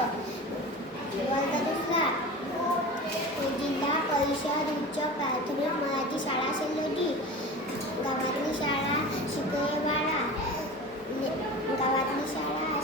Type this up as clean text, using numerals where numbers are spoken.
वर्ग दुसरा जिल्हा परिषद उच्च प्राथमिक मराठी शाळा शेलोटी, गावातली शाळा शिकरेवाडा, गावातली शाळा